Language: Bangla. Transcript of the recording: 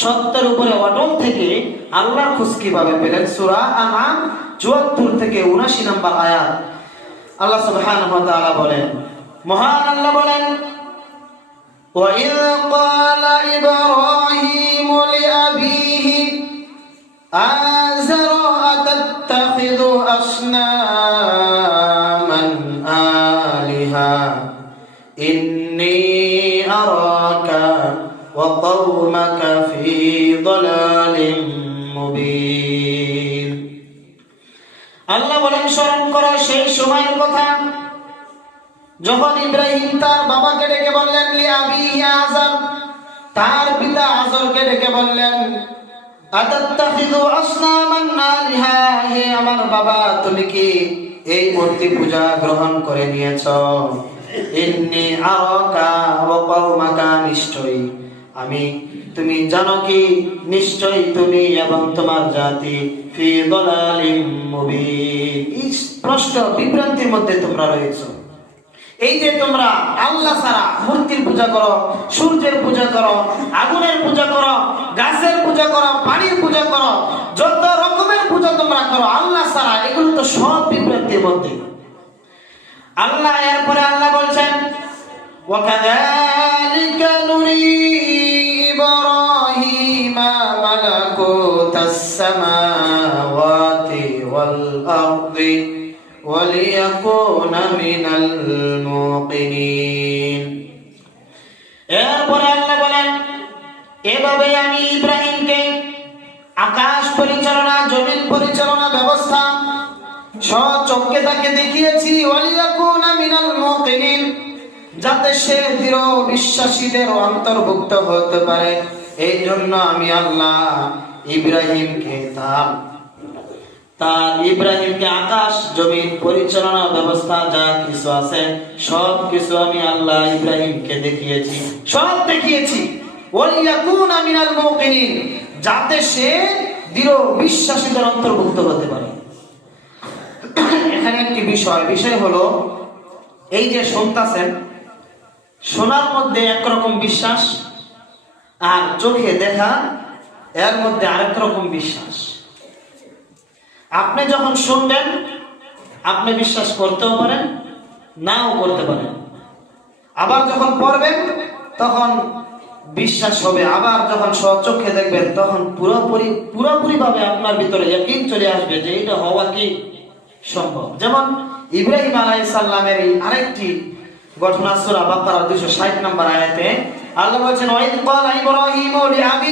সত্যের উপরে অটল থেকে আল্লাহর খোঁজ কিভাবে পেলেন? সূরা আনআম ৭৪ থেকে ৭৯ নম্বর আয়াত আল্লাহ সুবহানাহু ওয়া তাআলা বলেন, মহান আল্লাহ বলেন, وَإِذْ قَالَ إِبْرَاهِيمُ لِأَبِيهِ آزَرَ أَتَتَّخِذُ أَصْنَامًا آلِهَةً إِنِّي أَرَاكَ وَقَوْمَكَ فِي ضَلَالٍ مُبِينٍ। আল্লাহ বলেন, স্মরণ করো সেই সময়ের কথা যখন ইব্রাহিম তার বাবাকে ডেকে বললেন, লিআবিহি আযর, তার পিতা আযরকে ডেকে বললেন, আতাত্তাখিযু আসনামান আলিহা, হে আমার বাবা, তুমি কি এই মূর্তি পূজা গ্রহণ করে নিয়েছো? ইন্নী আরাকা ওয়া কওমাকা, নিশ্চয়ই আমি, তুমি জানো কি, নিশ্চয়ই তুমি এবং তোমার জাতি ফি দালালিম মুবিন, স্পষ্ট বিভ্রান্তির মধ্যে তোমরা রয়েছো। এই যে তোমরা আল্লাহ ছাড়া মূর্তির পূজা করো, সূর্যের পূজা করো, আগুনের পূজা করো, গাছের পূজা করো, পানির পূজা করো, যত রকমের পূজা তোমরা করো আল্লাহ ছাড়া, এগুলো তো সব বিভ্রান্তির মধ্যে। আল্লাহ এরপরে আল্লাহ বলছেন, ওয়াকাযালিকা নুরি ইব্রাহিমা মালাকুতাস সামাওয়াতি ওয়াল আরদি ওয়ালিয়াকুনা মিনাল মুকিনিন। এরপরে আল্লাহ বলেন, এভাবে আমি ইব্রাহিমকে আকাশ পরিচালনা, জমিন পরিচালনা ব্যবস্থা স্বচক্ষে তাকে দেখিয়েছি, ওয়ালিয়াকুনা মিনাল মুকিনিন, যাতে সে দৃঢ় বিশ্বাসীদের অন্তর্ভুক্ত হতে পারে। এই জন্য আমি আল্লাহ ইব্রাহিমকে ইব্রাহিমকে আকাশ জমিন পরিচালনা ব্যবস্থা যা কিছু আছে সব কিছু আমি আল্লাহ ইব্রাহিমকে দেখিয়েছি, সব দেখিয়েছি। ওয়ালিয়াকুনা মিনাল মুকিনিন, যাতে সে দৃঢ় বিশ্বাসীদের অন্তর্ভুক্ত হতে পারে। এখানে একটি বিষয় হলো, এই যে শুনতেছেন, শোনার মধ্যে একরকম বিশ্বাস আর চোখে দেখা এর মধ্যে আরেক রকম বিশ্বাস। আপনি যখন শুনবেন আপনি বিশ্বাস করতেও পারেন, নাও করতে পারেন, আবার যখন পড়বেন তখন বিশ্বাস হবে, আবার যখন স্বচক্ষে দেখবেন তখন পুরোপুরি ভাবে আপনার ভিতরে ইয়াকিন চলে আসবে যে এটা হওয়া কি সম্ভব। যেমন ইব্রাহিম আলাইহিস সালামের এই আরেকটি ঘটনা সূরা বাকারা 260 নম্বর আয়াতে আল্লাহ বলেছেন, ওয়াইদ ক্বালা ইব্রাহিমু লিআবি